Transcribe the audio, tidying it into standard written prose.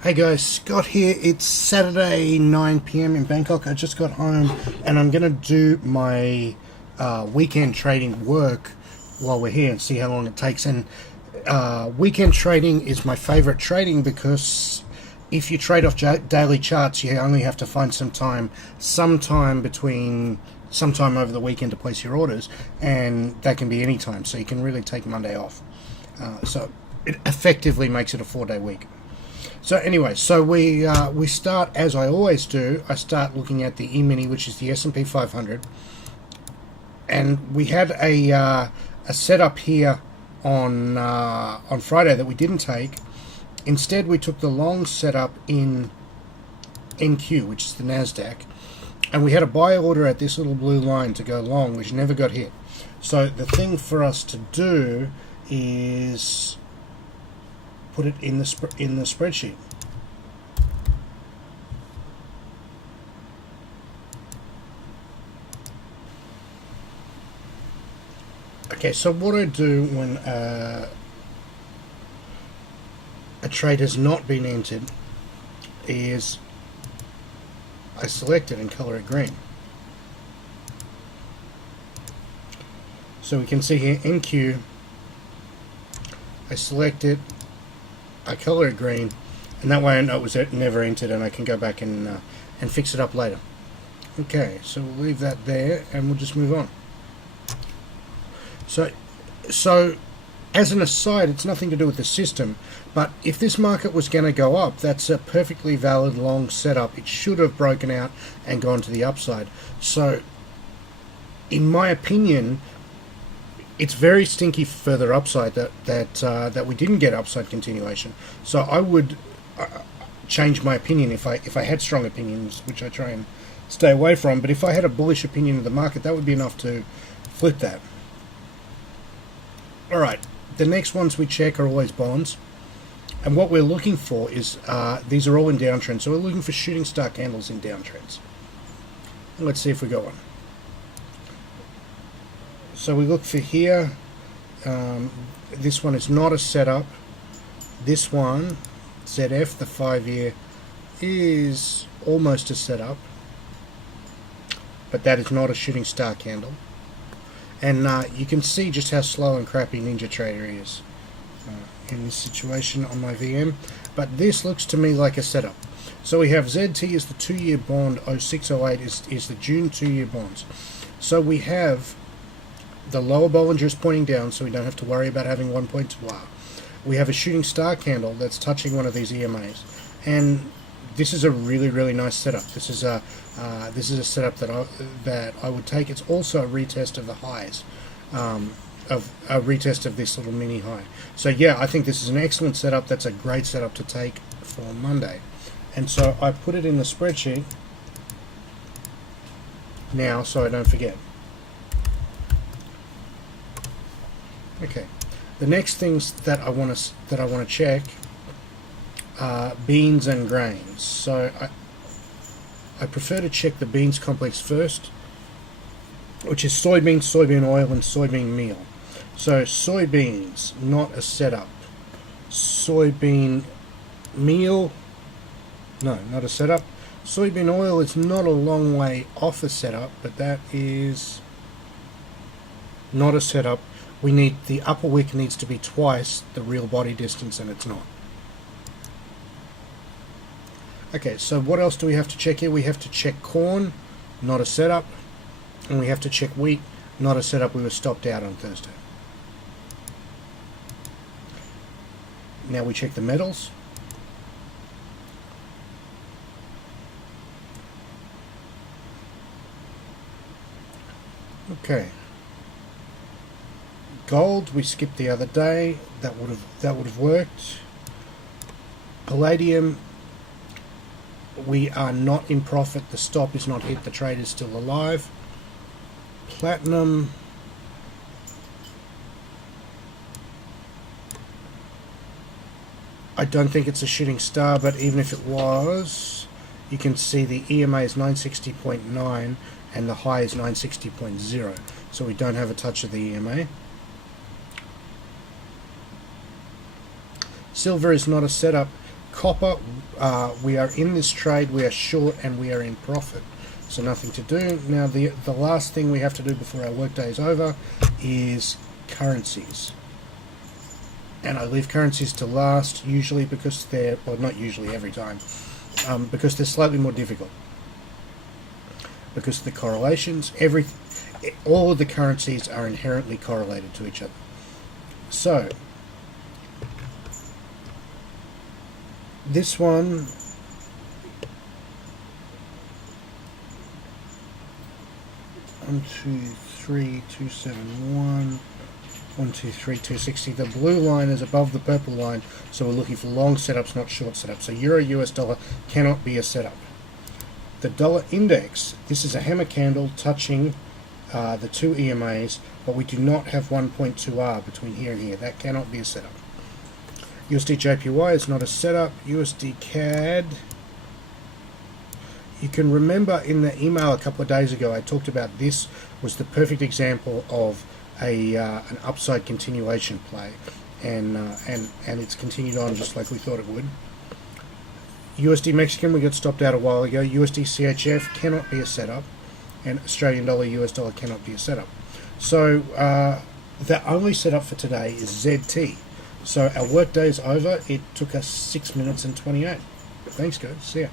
Hey guys, Scott here. It's Saturday 9 p.m. in Bangkok. I just got home and I'm going to do my weekend trading work while we're here and see how long it takes. And weekend trading is my favorite trading because if you trade off daily charts, you only have to find sometime over the weekend to place your orders, and that can be any time. So you can really take Monday off. So it effectively makes it a 4-day week. So anyway, we start, as I always do. I start looking at the E-mini, which is the S&P 500, and we had a setup here on Friday that we didn't take. Instead, we took the long setup in NQ, which is the Nasdaq, and we had a buy order at this little blue line to go long, which never got hit. So the thing for us to do is put it in the spreadsheet. Okay, so what I do when a trade has not been entered is I select it and color it green. So we can see here NQ, I select it, I color it green, and that way I know it was never entered and I can go back and fix it up later. Okay, so we'll leave that there and we'll just move on. So as an aside, it's nothing to do with the system, but if this market was going to go up, that's a perfectly valid long setup. It should have broken out and gone to the upside. So in my opinion, it's very stinky further upside that we didn't get upside continuation. So I would change my opinion if I had strong opinions, which I try and stay away from. But if I had a bullish opinion of the market, that would be enough to flip that. All right, the next ones we check are always bonds, and what we're looking for is these are all in downtrends. So we're looking for shooting star candles in downtrends. And let's see if we got one. So we look for here. This one is not a setup. This one, ZF, the 5-year, is almost a setup, but that is not a shooting star candle. And you can see just how slow and crappy NinjaTrader is in this situation on my VM. But this looks to me like a setup. So we have ZT is the 2-year bond, 0608 is the June 2-year bonds. So we have the lower Bollinger's pointing down, so we don't have to worry about having 1.2R. We have a shooting star candle that's touching one of these EMAs, and this is a really, really nice setup. This is a setup that I would take. It's also a retest of the highs, of a retest of this little mini high. So yeah, I think this is an excellent setup. That's a great setup to take for Monday, and so I put it in the spreadsheet now so I don't forget. Okay, the next things that I want to check are beans and grains. So I prefer to check the beans complex first, which is soybeans, soybean oil, and soybean meal. So soybeans, not a setup. Soybean meal, no, not a setup. Soybean oil is not a long way off a setup, but that is not a setup. We need, the upper wick needs to be twice the real body distance, and it's not. Okay, so what else do we have to check here? We have to check corn, not a setup, and we have to check wheat, not a setup. We were stopped out on Thursday. Now we check the metals. Okay. Gold we skipped the other day. That would have worked. Palladium, we are not in profit. The stop is not hit. The trade is still alive. Platinum, I don't think it's a shooting star, but even if it was, you can see the EMA is 960.9 and the high is 960.0. So we don't have a touch of the EMA. Silver is not a setup. Copper, we are in this trade, we are short, and we are in profit. So nothing to do. Now the last thing we have to do before our workday is over is currencies. And I leave currencies to last, usually because they're, well, not usually, every time, because they're slightly more difficult. Because of the correlations, all of the currencies are inherently correlated to each other. So, this one, one, 2, 3, 271. 1, 2, 3, 260. The blue line is above the purple line, so we're looking for long setups, not short setups. So euro US dollar cannot be a setup. The dollar index, this is a hammer candle touching the two EMAs, but we do not have 1.2R between here and here. That cannot be a setup. USD JPY is not a setup. USD CAD. You can remember in the email a couple of days ago I talked about this was the perfect example of an upside continuation play, and it's continued on just like we thought it would. USD Mexican, we got stopped out a while ago. USD CHF cannot be a setup, and Australian dollar US dollar cannot be a setup. So the only setup for today is ZT. So our work day is over. It took us 6 minutes and 28. Thanks guys, see ya.